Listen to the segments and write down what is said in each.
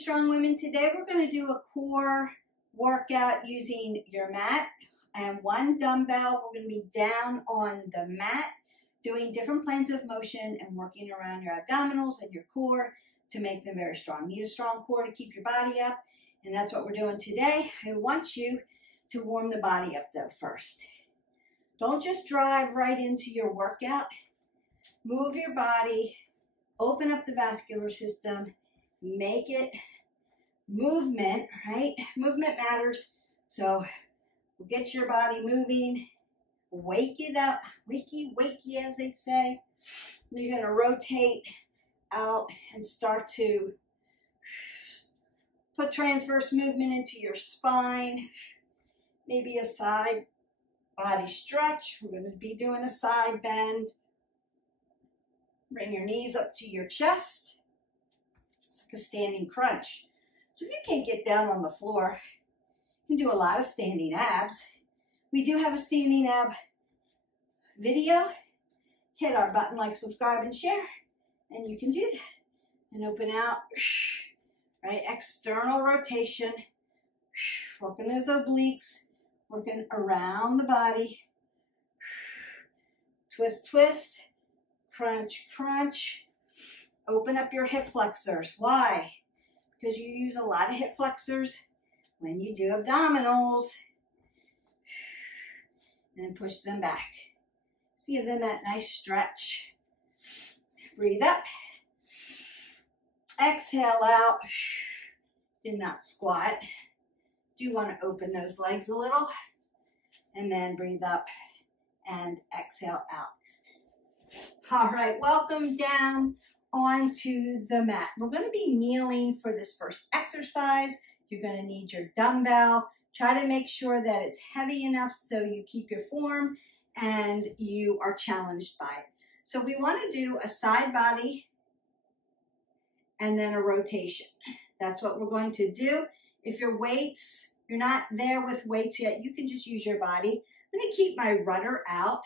strong women. Today we're going to do a core workout using your mat and one dumbbell. We're going to be down on the mat doing different planes of motion and working around your abdominals and your core to make them very strong. You need a strong core to keep your body up, and that's what we're doing today. I want you to warm the body up though first. Don't just drive right into your workout. Move your body, open up the vascular system, make it movement, right? Movement matters. So we'll get your body moving, wake it up, wakey, wakey, as they say. You're going to rotate out and start to put transverse movement into your spine, maybe a side body stretch. We're going to be doing a side bend. Bring your knees up to your chest. It's like a standing crunch. So if you can't get down on the floor, you can do a lot of standing abs. We do have a standing ab video. Hit our button like, subscribe, and share, and you can do that. And open out, right? External rotation. Working those obliques, working around the body. Twist, twist. Crunch, crunch. Open up your hip flexors. Why? Because you use a lot of hip flexors when you do abdominals. And then push them back. So give them that nice stretch. Breathe up. Exhale out. Did not squat. Do want to open those legs a little. And then breathe up and exhale out. All right, welcome down onto the mat. We're going to be kneeling for this first exercise. You're going to need your dumbbell. Try to make sure that it's heavy enough so you keep your form and you are challenged by it. So we want to do a side body and then a rotation. That's what we're going to do. If you're not there with weights yet, you can just use your body. I'm going to keep my rudder out.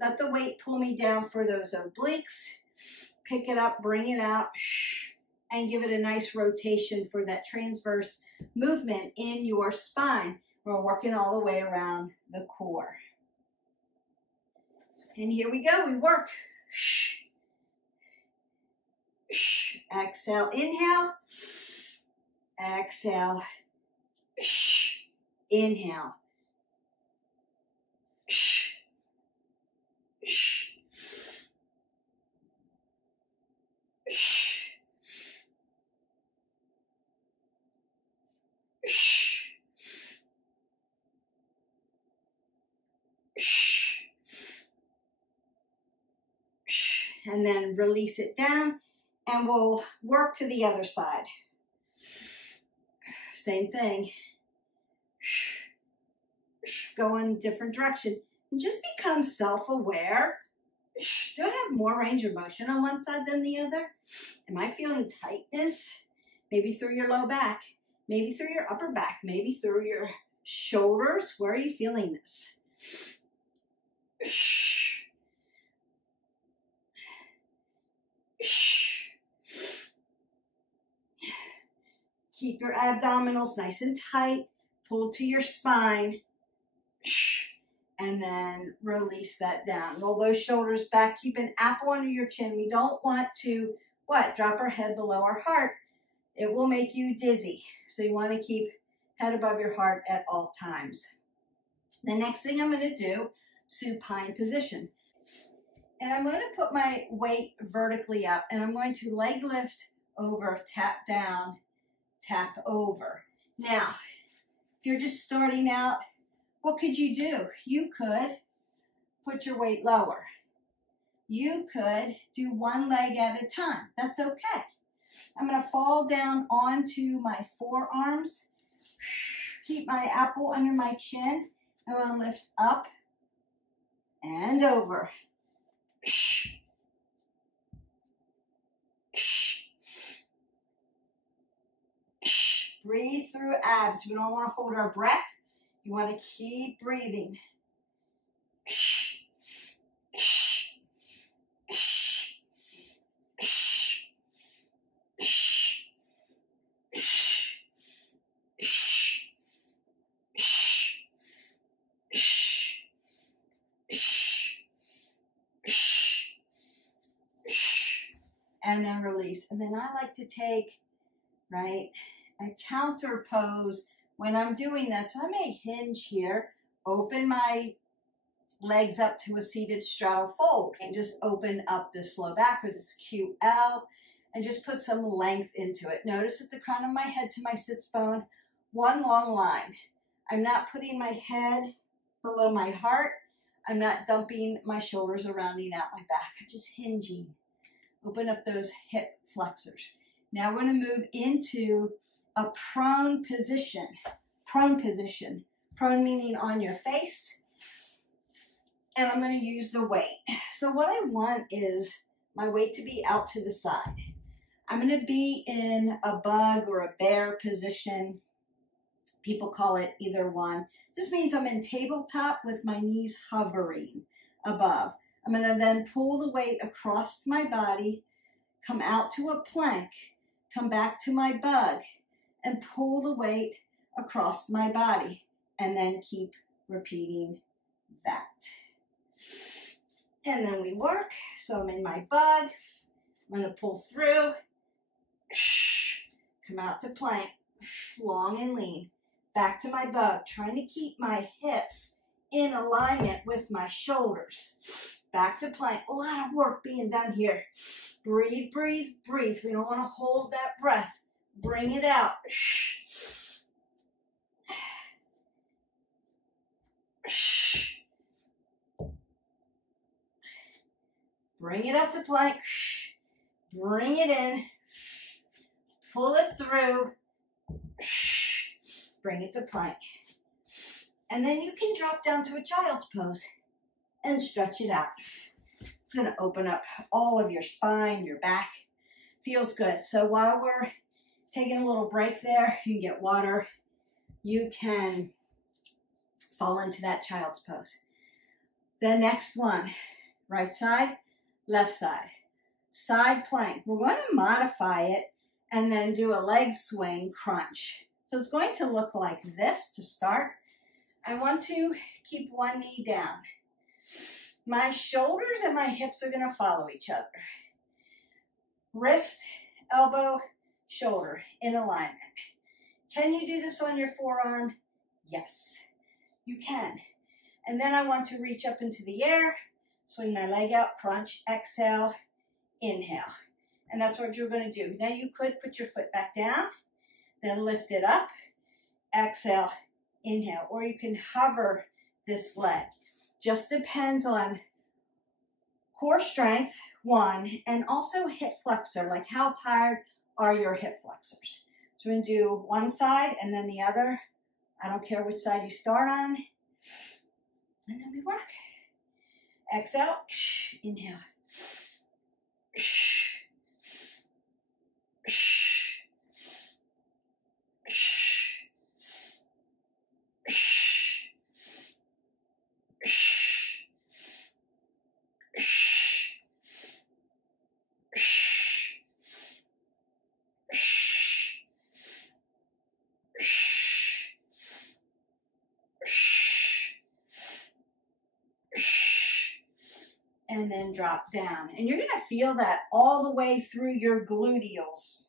Let the weight pull me down for those obliques. Pick it up, bring it out, and give it a nice rotation for that transverse movement in your spine. We're working all the way around the core. And here we go, we work. Exhale, inhale. Exhale, inhale. And then release it down, and we'll work to the other side. Same thing. Go in different direction. And just become self-aware. Do I have more range of motion on one side than the other? Am I feeling tightness? Maybe through your low back, maybe through your upper back, maybe through your shoulders. Where are you feeling this? Keep your abdominals nice and tight. Pull to your spine. And then release that down. Roll those shoulders back. Keep an apple under your chin. We don't want to, drop our head below our heart. It will make you dizzy. So you want to keep head above your heart at all times. The next thing I'm going to do, supine position. And I'm going to put my weight vertically up, and I'm going to leg lift over, tap down, tap over. Now, if you're just starting out, what could you do? You could put your weight lower. You could do one leg at a time. That's okay. I'm going to fall down onto my forearms. Keep my apple under my chin. I'm going to lift up and over. Breathe through abs. We don't want to hold our breath. You want to keep breathing. And then release. And then I like to take, right, a counter pose when I'm doing that. So I may hinge here, open my legs up to a seated straddle fold, and just open up this low back or this QL, and just put some length into it. Notice at the crown of my head to my sits bone, one long line. I'm not putting my head below my heart. I'm not dumping my shoulders or rounding out my back. I'm just hinging. Open up those hip flexors. Now we're going to move into a prone position. Prone position. Prone meaning on your face. And I'm going to use the weight. So what I want is my weight to be out to the side. I'm going to be in a bug or a bear position. People call it either one. This means I'm in tabletop with my knees hovering above. I'm going to then pull the weight across my body, come out to a plank, come back to my bug, and pull the weight across my body, and then keep repeating that. And then we work. So I'm in my bug. I'm going to pull through, come out to plank, long and lean, back to my bug, trying to keep my hips in alignment with my shoulders. Back to plank. A lot of work being done here. Breathe, breathe, breathe. We don't want to hold that breath. Bring it out. Bring it up to plank. Bring it in. Pull it through. Bring it to plank. And then you can drop down to a child's pose and stretch it out. It's going to open up all of your spine, your back. Feels good. So while we're taking a little break there, you can get water. You can fall into that child's pose. The next one, right side, left side. Side plank. We're going to modify it and then do a leg swing crunch. So it's going to look like this to start. I want to keep one knee down. My shoulders and my hips are going to follow each other. Wrist, elbow, shoulder in alignment. Can you do this on your forearm? Yes, you can. And then I want to reach up into the air, swing my leg out, crunch, exhale, inhale. And that's what you're going to do. Now you could put your foot back down, then lift it up, exhale, inhale. Or you can hover this leg. Just depends on core strength, one, and also hip flexor, like how tired are your hip flexors. So we're going to do one side and then the other. I don't care which side you start on. And then we work. Exhale, inhale. And then drop down. And you're going to feel that all the way through your gluteals.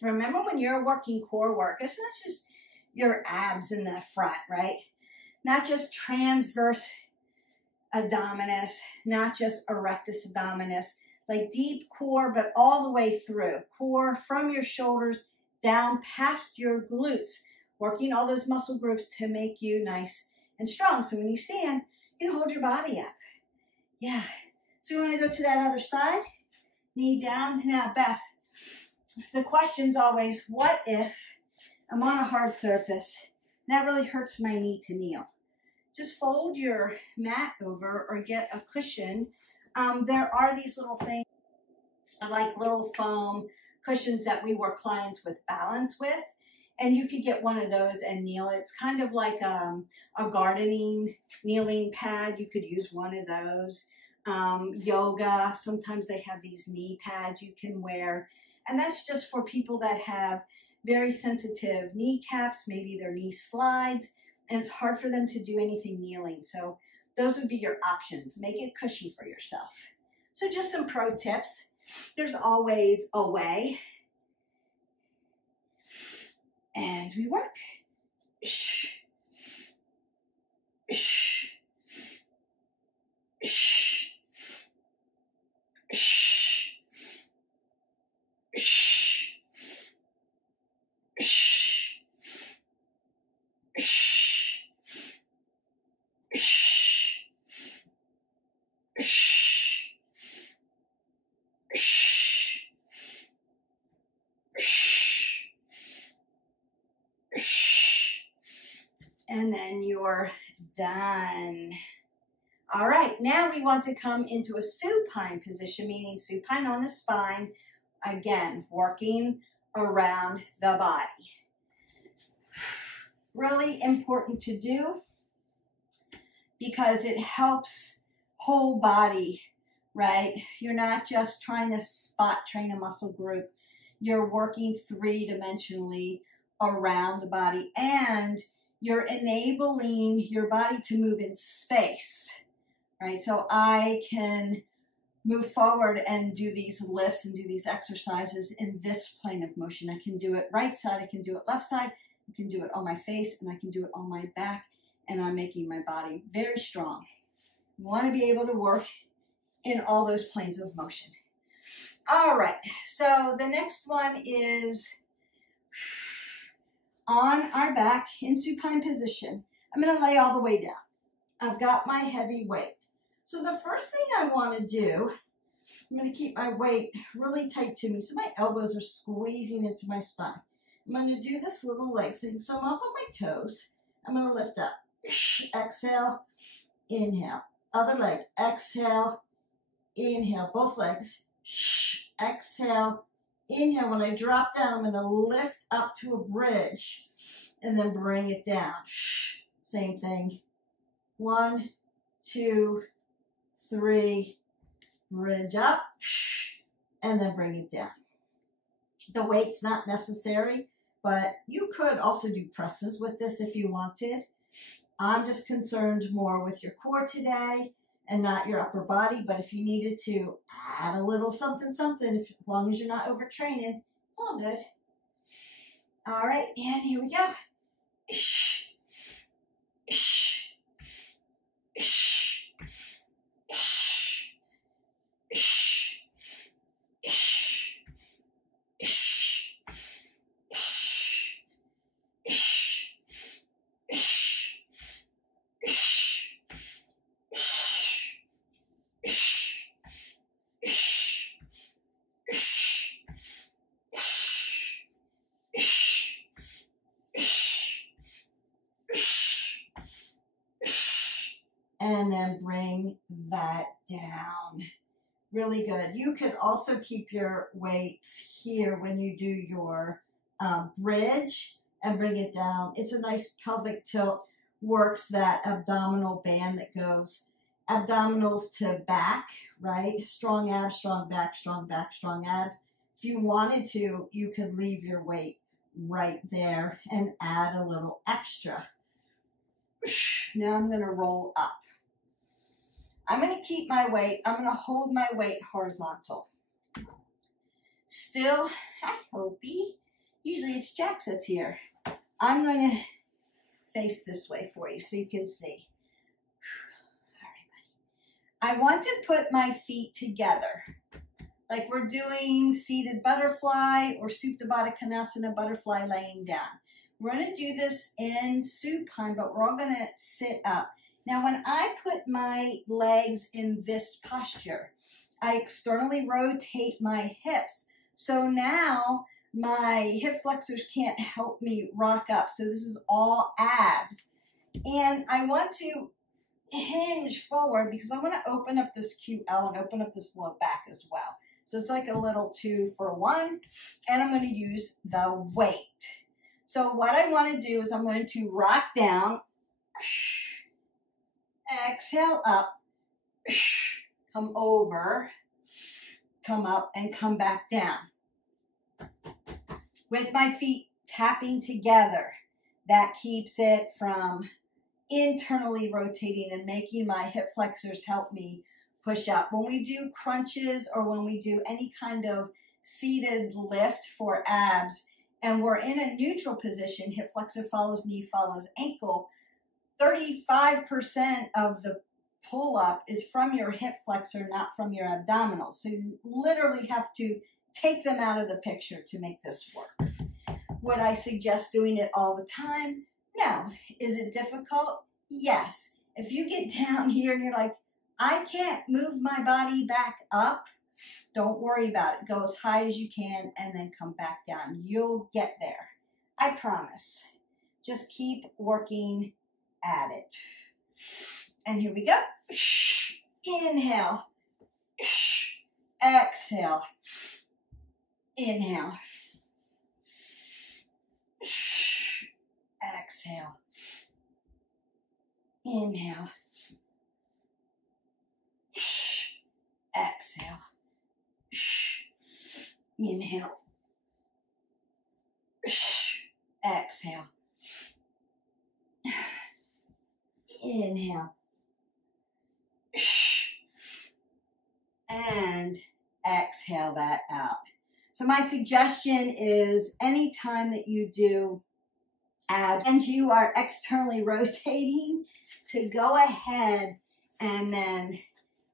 Remember when you're working core work, it's not just your abs in the front, right? Not just transverse abdominis, not just erectus abdominis, like deep core, but all the way through. Core from your shoulders down past your glutes, working all those muscle groups to make you nice and strong. So when you stand, you can hold your body up. Yeah. So you want to go to that other side, knee down. Now, Beth, the question's always, what if I'm on a hard surface? That really hurts my knee to kneel. Just fold your mat over or get a cushion. There are these little things, like little foam cushions that we work clients with balance with. And you could get one of those and kneel. It's kind of like a gardening kneeling pad. You could use one of those. Yoga, sometimes they have these knee pads you can wear. And that's just for people that have very sensitive kneecaps. Maybe their knee slides. and it's hard for them to do anything kneeling. So those would be your options. Make it cushy for yourself. So just some pro tips. There's always a way. And we work. Shh. Shh. Shh. Shh. Shh. Shh. Shh. Shh. Shh. Shh. And then you're done. All right, now we want to come into a supine position, meaning supine on the spine. Again, working around the body. Really important to do because it helps whole body, right? You're not just trying to spot train a muscle group. You're working three-dimensionally around the body, and you're enabling your body to move in space, right? So I can move forward and do these lifts and do these exercises in this plane of motion. I can do it right side, I can do it left side, I can do it on my face, and I can do it on my back, and I'm making my body very strong. You want to be able to work in all those planes of motion. All right, so the next one is on our back in supine position. I'm going to lay all the way down. I've got my heavy weight. So the first thing I want to do, I'm going to keep my weight really tight to me so my elbows are squeezing into my spine. I'm going to do this little leg thing. So I'm up on my toes. I'm going to lift up. Exhale, inhale. Other leg, exhale, inhale. Both legs. Exhale, inhale. When I drop down, I'm going to lift up to a bridge and then bring it down. Same thing. 1, 2, 3, bridge up, and then bring it down. The weight's not necessary, but you could also do presses with this if you wanted. I'm just concerned more with your core today and not your upper body, but if you needed to add a little something, as long as you're not overtraining, it's all good. All right, and here we go. And then bring that down. Really good. You could also keep your weights here when you do your bridge and bring it down. It's a nice pelvic tilt, works that abdominal band that goes abdominals to back, right? Strong abs, strong back, strong back, strong abs. If you wanted to, you could leave your weight right there and add a little extra. Now I'm going to roll up. I'm going to keep my weight. I'm going to hold my weight horizontal. Still, hi, Hopi. Usually it's Jax that's here. I'm going to face this way for you so you can see. All right, buddy. I want to put my feet together. Like we're doing seated butterfly or Supta Baddha Konasana, butterfly laying down. We're going to do this in supine, but we're all going to sit up. Now, when I put my legs in this posture, I externally rotate my hips. So now my hip flexors can't help me rock up. So this is all abs. And I want to hinge forward because I want to open up this QL and open up this low back as well. So it's like a little 2 for 1. And I'm going to use the weight. So what I want to do is I'm going to rock down. Exhale up, come over, come up, and come back down. With my feet tapping together. That keeps it from internally rotating and making my hip flexors help me push up. When we do crunches or when we do any kind of seated lift for abs and we're in a neutral position, hip flexor follows knee follows ankle, 35% of the pull up is from your hip flexor, not from your abdominal. So you literally have to take them out of the picture to make this work. Would I suggest doing it all the time? No. Is it difficult? Yes. If you get down here and you're like, I can't move my body back up, don't worry about it. Go as high as you can and then come back down. You'll get there. I promise. Just keep working at it. And here we go. Inhale. Exhale. Inhale. Exhale. Inhale. Exhale. Inhale. Exhale. Inhale. And exhale that out. So my suggestion is anytime that you do abs and you are externally rotating, to go ahead and then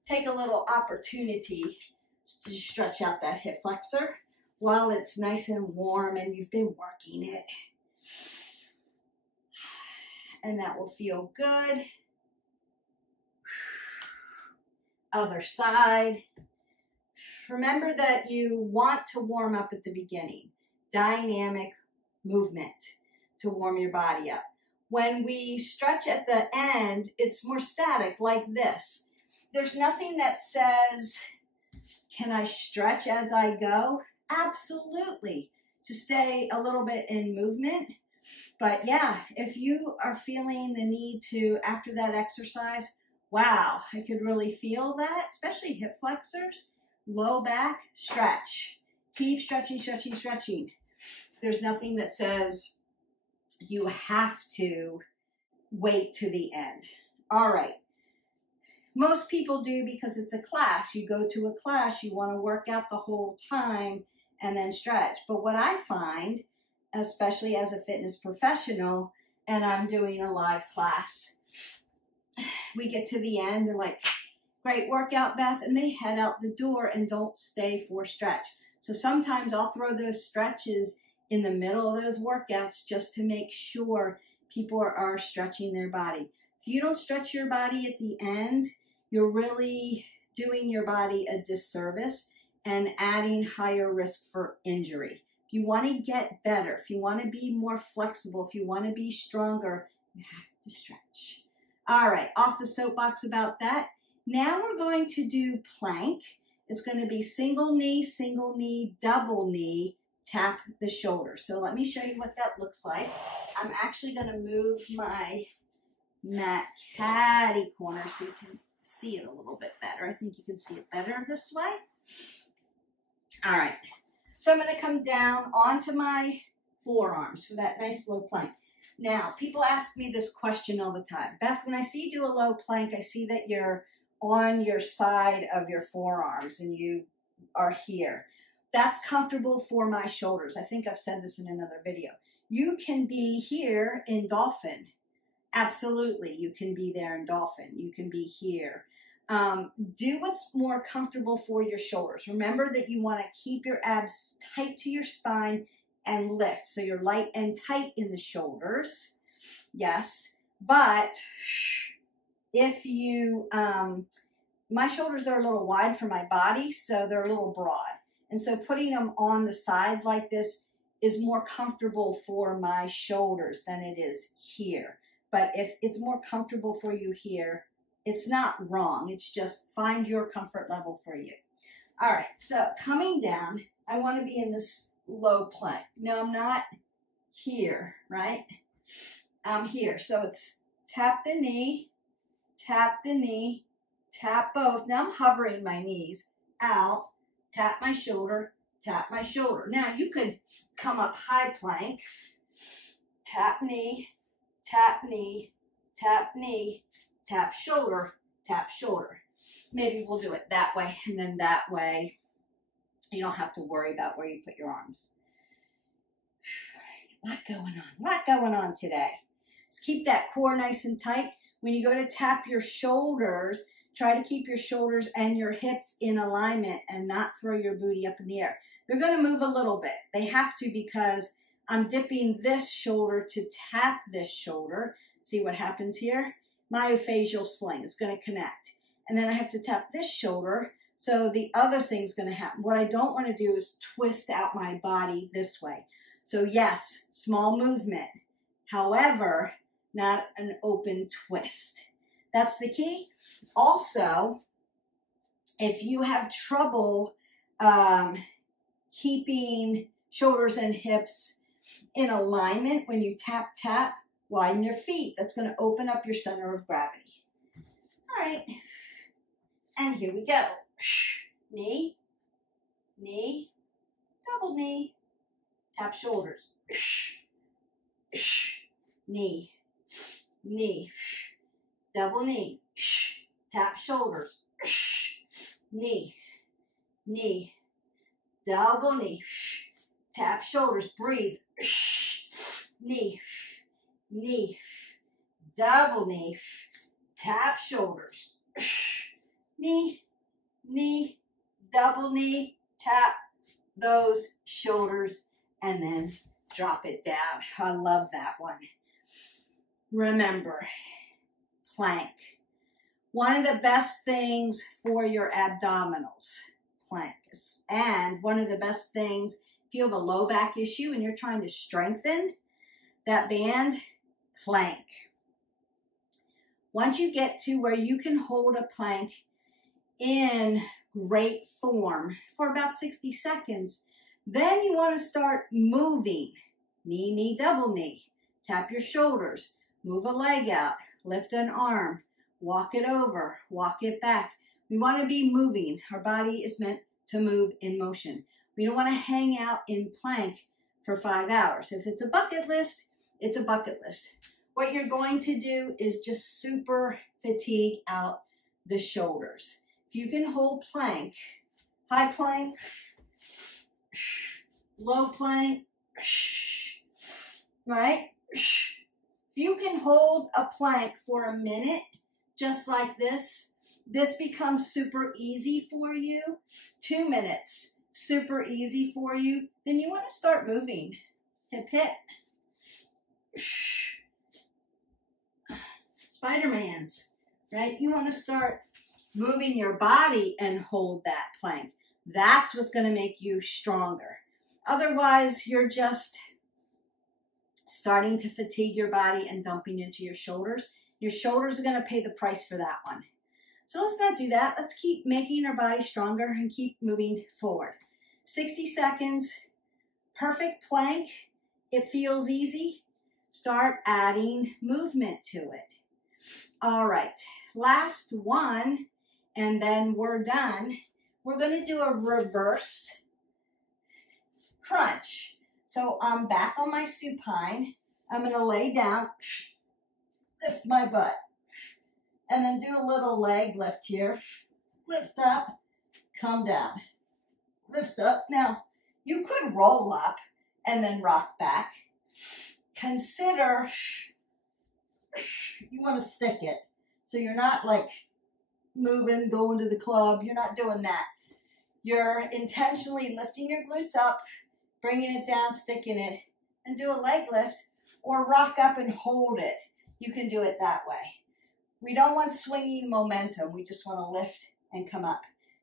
take a little opportunity to stretch out that hip flexor while it's nice and warm and you've been working it. And that will feel good. Other side. Remember that you want to warm up at the beginning. Dynamic movement to warm your body up. When we stretch at the end, it's more static like this. There's nothing that says, can I stretch as I go? Absolutely. To stay a little bit in movement. But yeah, if you are feeling the need to, after that exercise, wow, I could really feel that, especially hip flexors, low back, stretch. Keep stretching, stretching, stretching. There's nothing that says you have to wait to the end. All right. Most people do because it's a class. You go to a class, you want to work out the whole time and then stretch. But what I find, especially as a fitness professional, and I'm doing a live class, we get to the end, they're like, great workout, Beth, and they head out the door and don't stay for stretch. So sometimes I'll throw those stretches in the middle of those workouts just to make sure people are stretching their body. If you don't stretch your body at the end, you're really doing your body a disservice and adding higher risk for injury. If you want to get better, if you want to be more flexible, if you want to be stronger, you have to stretch. All right, off the soapbox about that. Now we're going to do plank. It's going to be single knee, double knee, tap the shoulder. So let me show you what that looks like. I'm actually going to move my mat caddy corner so you can see it a little bit better. I think you can see it better this way. All right, so I'm going to come down onto my forearms for that nice low plank. Now, people ask me this question all the time. Beth, when I see you do a low plank, I see that you're on your side of your forearms and you are here. That's comfortable for my shoulders. I think I've said this in another video. You can be here in dolphin. Absolutely, you can be there in dolphin. You can be here. Do what's more comfortable for your shoulders. Remember that you want to keep your abs tight to your spine and lift. So you're light and tight in the shoulders. Yes, but if you, my shoulders are a little wide for my body, so they're a little broad. And so putting them on the side like this is more comfortable for my shoulders than it is here. But if it's more comfortable for you here, it's not wrong. It's just find your comfort level for you. All right, so coming down, I want to be in this low plank. Now I'm not here, right? I'm here. So it's tap the knee, tap both. Now I'm hovering my knees out, tap my shoulder, tap my shoulder. Now you could come up high plank, tap knee, tap knee, tap knee, tap shoulder, tap shoulder. Maybe we'll do it that way, and then that way. You don't have to worry about where you put your arms. A lot going on today. Just keep that core nice and tight. When you go to tap your shoulders, try to keep your shoulders and your hips in alignment and not throw your booty up in the air. They're going to move a little bit. They have to, because I'm dipping this shoulder to tap this shoulder. See what happens here? Myofascial sling is going to connect. And then I have to tap this shoulder, so the other thing's going to happen. What I don't want to do is twist out my body this way. So yes, small movement. However, not an open twist. That's the key. Also, if you have trouble keeping shoulders and hips in alignment when you tap, tap, widen your feet. That's going to open up your center of gravity. All right. And here we go. Knee, knee, double knee, tap shoulders. Knee, knee, double knee, tap shoulders. Knee, knee, double knee, tap shoulders. Breathe. Knee, knee, double knee, tap shoulders. Knee, knee, double knee, tap those shoulders, and then drop it down. I love that one. Remember, plank. One of the best things for your abdominals, plank. And one of the best things, if you have a low back issue and you're trying to strengthen that band, plank. Once you get to where you can hold a plank in great form for about 60 seconds, then you want to start moving. Knee, knee, double knee. Tap your shoulders. Move a leg out. Lift an arm. Walk it over. Walk it back. We want to be moving. Our body is meant to move in motion. We don't want to hang out in plank for 5 hours. If it's a bucket list, it's a bucket list. What you're going to do is just super fatigue out the shoulders. If you can hold plank, high plank, low plank, right? If you can hold a plank for a minute, just like this, this becomes super easy for you. 2 minutes, super easy for you. Then you want to start moving. Hip, hip. Spider-Man's, right? You want to start moving your body and hold that plank. That's what's going to make you stronger. Otherwise, you're just starting to fatigue your body and dumping into your shoulders. Your shoulders are going to pay the price for that one. So let's not do that. Let's keep making our body stronger and keep moving forward. 60 seconds, perfect plank. It feels easy. Start adding movement to it. All right, last one, and then we're done. We're going to do a reverse crunch. So I'm back on my supine. I'm going to lay down, lift my butt, and then do a little leg lift here. Lift up, come down, lift up. Now, you could roll up and then rock back. Consider you want to stick it. So you're not like moving, going to the club. You're not doing that. You're intentionally lifting your glutes up, bringing it down, sticking it, and do a leg lift or rock up and hold it. You can do it that way. We don't want swinging momentum. We just want to lift and come up.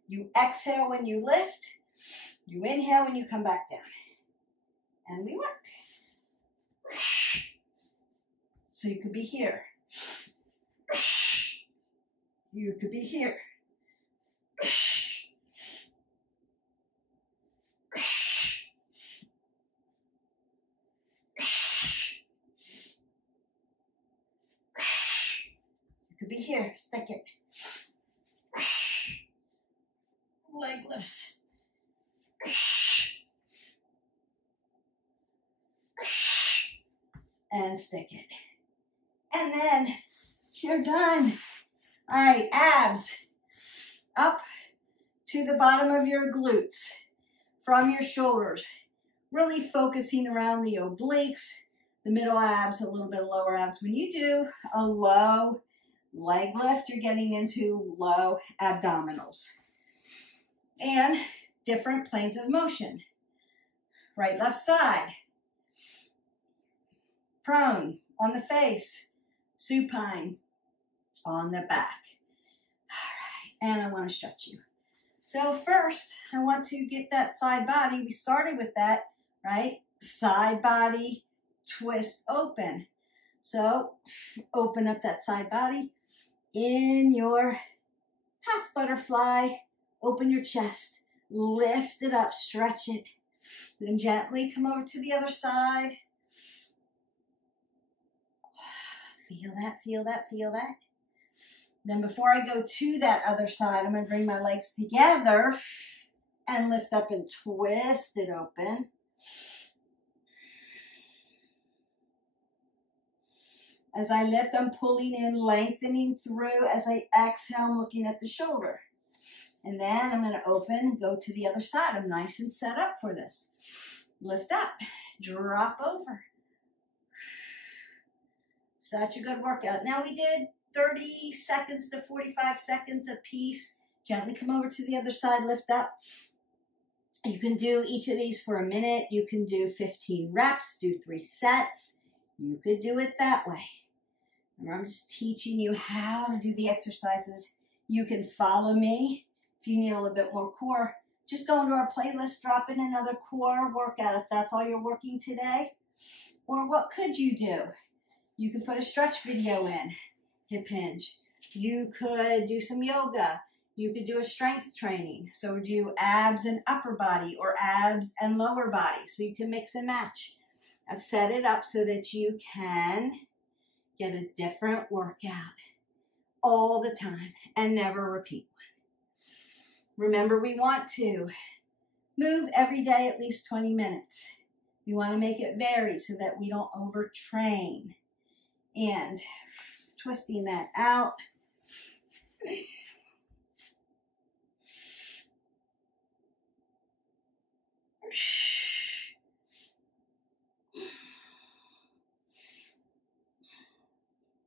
You exhale when you lift. You inhale when you come back down. And we work. So you could be here. You could be here. You could be here. Stick it. Leg lifts. and stick it. And then you're done. All right, abs up to the bottom of your glutes from your shoulders, really focusing around the obliques, the middle abs, a little bit of lower abs. When you do a low leg lift, you're getting into low abdominals. And different planes of motion. Right, left side. Prone on the face. Supine on the back. All right, and I want to stretch you. So first, I want to get that side body. We started with that, right? Side body, twist, open. So open up that side body. In your half butterfly, open your chest, lift it up, stretch it. Then gently come over to the other side. Feel that, feel that, feel that. Then before I go to that other side, I'm going to bring my legs together and lift up and twist it open. As I lift, I'm pulling in, lengthening through. As I exhale, I'm looking at the shoulder. And then I'm going to open and go to the other side. I'm nice and set up for this. Lift up, drop over. Such a good workout. Now we did 30 seconds to 45 seconds a piece. Gently come over to the other side, lift up. You can do each of these for a minute. You can do 15 reps, do 3 sets. You could do it that way. I'm just teaching you how to do the exercises. You can follow me. If you need a little bit more core, just go into our playlist, drop in another core workout if that's all you're working today. Or what could you do? You could put a stretch video in, hip hinge. You could do some yoga. You could do a strength training. So do abs and upper body or abs and lower body. So you can mix and match. I've set it up so that you can get a different workout all the time and never repeat one. Remember, we want to move every day at least 20 minutes. We want to make it vary so that we don't overtrain. And twisting that out.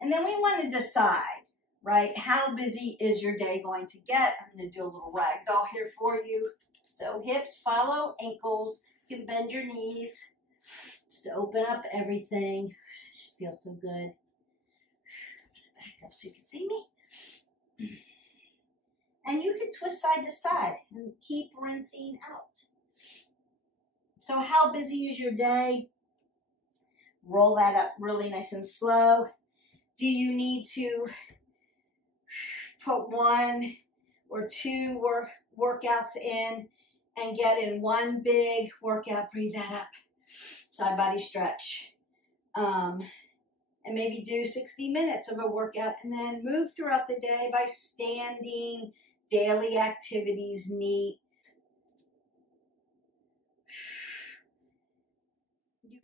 And then we want to decide, right, how busy is your day going to get? I'm going to do a little ragdoll here for you. So hips follow ankles. You can bend your knees just to open up everything. Feels so good. Back up so you can see me. And you can twist side to side and keep rinsing out. So how busy is your day? Roll that up really nice and slow. Do you need to put 1 or 2 workouts in and get in one big workout? Breathe that up. Side body stretch. And maybe do 60 minutes of a workout and then move throughout the day by standing, daily activities, neat.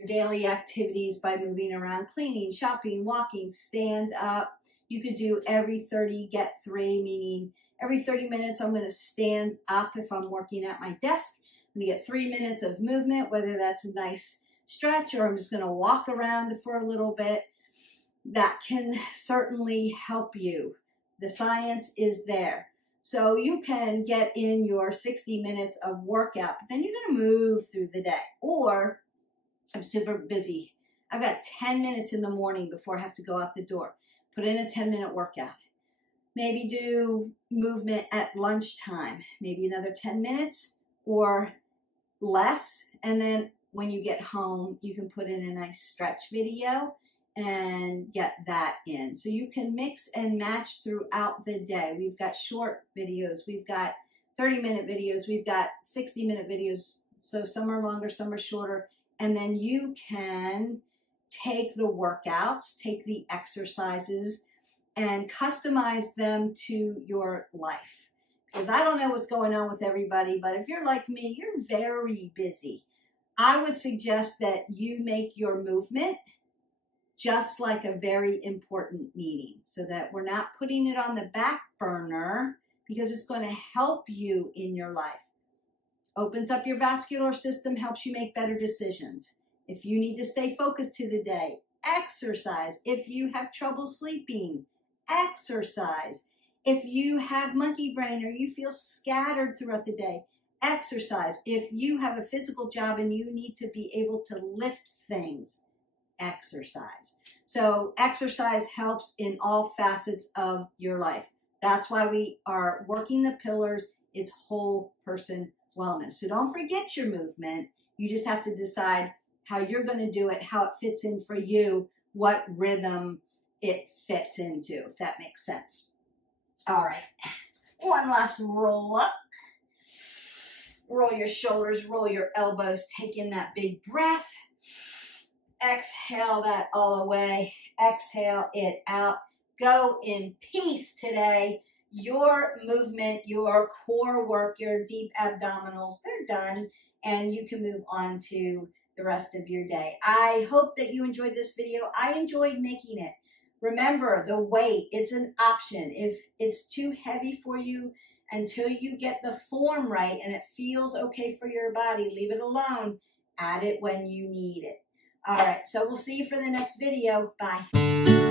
Daily activities by moving around, cleaning, shopping, walking, stand up. You could do every 30, get 3, meaning every 30 minutes I'm going to stand up if I'm working at my desk. I'm going to get 3 minutes of movement, whether that's a nice stretch or I'm just going to walk around for a little bit. That can certainly help you. The science is there. So you can get in your 60 minutes of workout, but then you're going to move through the day. Or I'm super busy. I've got 10 minutes in the morning before I have to go out the door. Put in a 10-minute workout. Maybe do movement at lunchtime. Maybe another 10 minutes or less. And then when you get home, you can put in a nice stretch video and get that in. So you can mix and match throughout the day. We've got short videos. We've got 30-minute videos. We've got 60-minute videos. So some are longer, some are shorter. And then you can take the workouts, take the exercises, and customize them to your life. Because I don't know what's going on with everybody, but if you're like me, you're very busy. I would suggest that you make your movement just like a very important meeting, so that we're not putting it on the back burner, because it's going to help you in your life. Opens up your vascular system, helps you make better decisions. If you need to stay focused to the day, exercise. If you have trouble sleeping, exercise. If you have monkey brain or you feel scattered throughout the day, exercise. If you have a physical job and you need to be able to lift things, exercise. So exercise helps in all facets of your life. That's why we are working the pillars. It's whole person wellness. So don't forget your movement. You just have to decide how you're going to do it, how it fits in for you, what rhythm it fits into, if that makes sense. All right, one last roll up. Roll your shoulders, roll your elbows, take in that big breath. Exhale that all away. Exhale it out. Go in peace today. Your movement, your core work, your deep abdominals, they're done, and you can move on to the rest of your day. I hope that you enjoyed this video. I enjoyed making it. Remember, the weight, it's an option. If it's too heavy for you, until you get the form right and it feels okay for your body, leave it alone. Add it when you need it. All right, so we'll see you for the next video. Bye.